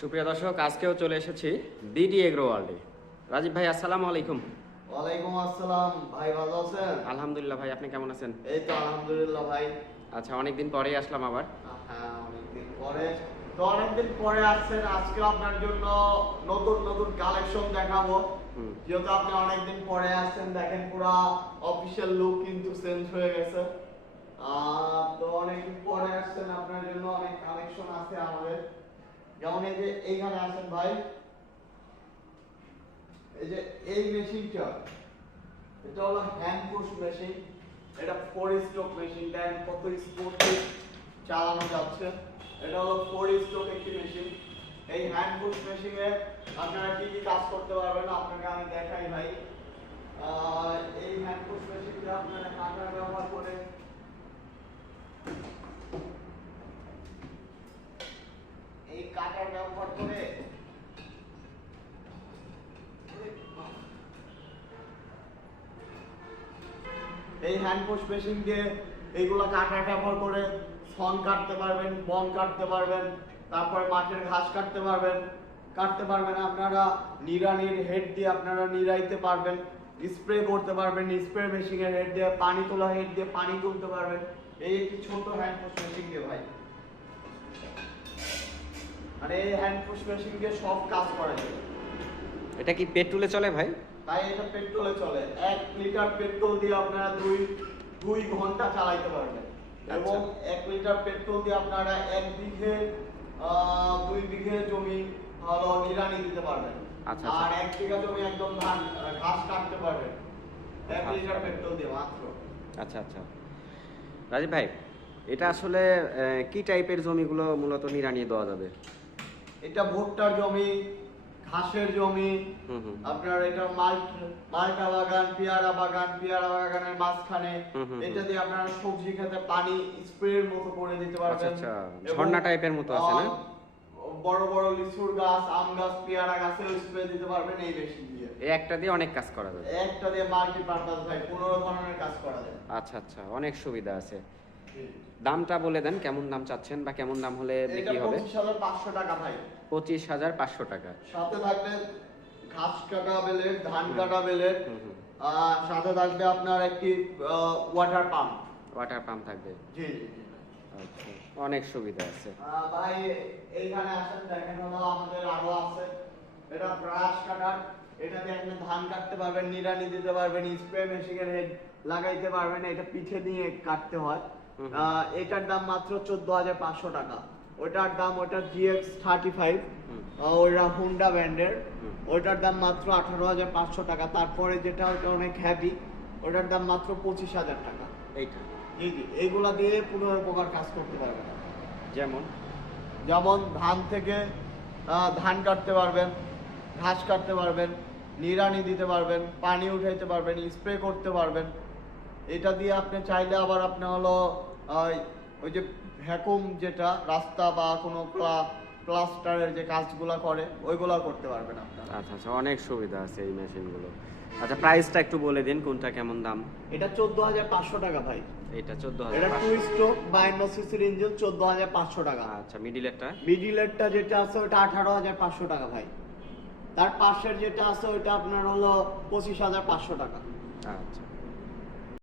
সুপ্রিয় দর্শক আজকেও চলে এসেছি বিডি এগ্রো ওয়ার্ল্ডে রাজীব ভাই আসসালামু আলাইকুম। ওয়ালাইকুম আসসালাম। ভাই ভালো আছেন? আলহামদুলিল্লাহ ভাই আপনি কেমন আছেন? এই তো আলহামদুলিল্লাহ ভাই। আচ্ছা অনেকদিন পরেই আসলাম আবার। হ্যাঁ অনেকদিন পরে। তো অনেকদিন পরে আসছেন। আজকে আপনার জন্য নতুন নতুন কালেকশন দেখাবো। যেহেতু আপনি অনেকদিন পরে আসছেন দেখেন পুরো অফিসিয়াল লুক কিন্তু চেঞ্জ হয়ে গেছে। তো অনেকদিন পরে আসছেন। আপনার জন্য অনেক কালেকশন আছে আমাদের। যেমন এই যে এইখানে আসেন ভাই, এই যে এই মেশিনটা, এটা হলো হ্যান্ড পুশ মেশিন এটা ফোর স্ট্রোক মেশিন দেন কত স্পোর্টে চালানো যাচ্ছে। এটা হলো ফোর স্ট্রোক একটি মেশিন এই হ্যান্ড পুশ মেশিনে আপনারা কি কি কাজ করতে পারবেন আপনাকে আমি দেখাই ভাই আহ, এই হ্যান্ড পুশ মেশিনটা আপনারা কাটার ব্যবহার করে এই কাটার ব্যবহার করে এই হ্যান্ড পুশ মেশিন দিয়ে এইগুলো কাটা ব্যবহার করে ছন কাটতে পারবেন, বন কাটতে পারবেন, তারপরে মাঠের ঘাস কাটতে পারবেন কাটতে পারবেন, আপনারা নিড়ানির হেড দিয়ে আপনারা নিড়াইতে পারবেন স্প্রে করতে পারবেন স্প্রে মেশিনের হেড দিয়ে, পানি তোলা হেড দিয়ে পানি তুলতে পারবেন। এই একটি ছোট হ্যান্ড পুশ মেশিন দিয়ে ভাই। মানে এই হ্যান্ড পুশ মেশিন দিয়ে সব কাজ করা যায়। এটা কি পেট্রোলে চলে ভাই? তাই এটা পেট্রোলে চলে। এক লিটার পেট্রোল দিয়ে আপনারা দুই দুই ঘণ্টা চালাইতে পারবেন। আচ্ছা। এবং এক লিটার পেট্রোল দিয়ে আপনারা এক বিঘে দুই বিঘে জমি ভালো নিড়ানি দিতে পারবেন। আচ্ছা, আর আচ্ছা। এক বিঘা জমি একদম ধান ঘাস কাটতে পারবেন। এক লিটার পেট্রোল দিয়ে মাত্র। আচ্ছা আচ্ছা। রাজীব ভাই এটা আসলে কি টাইপের জমিগুলো মূলত নিড়ানিয়ে দেওয়া যাবে? এটা ভুট্টার জমি ঘাসের জমি আপনার এটা মাল্ট বাগান পেয়ারা বাগান পেয়ারা বাগানের মাঝখানে এটা দিয়ে আপনারা সবজি খেতে পানি স্প্রের মতো করে দিতে আচ্ছা পারবেন। আচ্ছা ঝর্ণা টাইপের মতো আছে না? বড় বড় লিচুর গাছ আম গাছ পেয়ারা গাছেও স্প্রে দিতে পারবেন এই মেশিন দিয়ে। একটা দিয়ে অনেক কাজ করা যাবে একটা দিয়ে মাল্টি পারপাস ভাই পনেরো ধরনের কাজ করা যায়। আচ্ছা আচ্ছা অনেক সুবিধা আছে। দামটা বলে দেন কেমন দাম চাচ্ছেন বা কেমন দাম হলে বিক্রি হবে? পঁচিশ হাজার পাঁচশো টাকা ভাই। পঁচিশ হাজার পাঁচশো টাকা। সাথে থাকবে ঘাস কাটা বেলের ধান কাটা হুম সাথে থাকবে আপনার একটি ওয়াটার পাম্প ওয়াটার পাম্প থাকবে। জি জি আচ্ছা অনেক সুবিধা আছে। ভাই এইখানে আসেন দেখেন হলো আমাদের আরও আছে। এটা ব্রাশ কাটার এটাতে আপনি ধান কাটতে পারবেন নিড়ানি দিতে পারবেন স্প্রে মেশিনের হেড লাগাইতে পারবেন এটা পিঠে দিয়ে কাটতে হয়। এটার দাম মাত্র চোদ্দ হাজার পাঁচশো টাকা। ওটার দাম ওটা জিএক্স থার্টি ফাইভ। ওইটা হুন্ডা ব্র্যান্ডের। ওটার দাম মাত্র আঠারো হাজার পাঁচশো টাকা। তারপরে যেটা ওটা অনেক হ্যাভি ওটার দাম মাত্র পঁচিশ হাজার টাকা। এইটা? জি জি এইগুলা দিয়ে পনেরো প্রকার কাজ করতে পারবেন। যেমন? যেমন ধান থেকে ধান কাটতে পারবেন ঘাস কাটতে পারবেন নিড়ানি দিতে পারবেন পানি উঠাইতে পারবেন স্প্রে করতে পারবেন। এটা দিয়ে আপনি চাইলে আবার আপনি হলো ওই যে ভ্যাকুম যেটা রাস্তা বা কোনো প্লাস্টারের যে কাজগুলো করে ওইগুলা করতে পারবেন আপনারা। আচ্ছা আচ্ছা অনেক সুবিধা আছে এই মেশিনগুলো। আচ্ছা প্রাইসটা একটু বলে দিন কোনটা কেমন দাম? এটা চোদ্দ হাজার পাঁচশো টাকা ভাই। এটা চোদ্দ এটা হাজার টু স্ট্রোক বায়ান্ন সিসির ইঞ্জিন চোদ্দ হাজার পাঁচশো টাকা। আচ্ছা মিডিলেরটা মিডিলেরটা যেটা আছে ওটা আঠারো হাজার পাঁচশো টাকা ভাই। তার পাশের যেটা আছে ওটা আপনার হলো পঁচিশ হাজার পাঁচশো টাকা। আচ্ছা।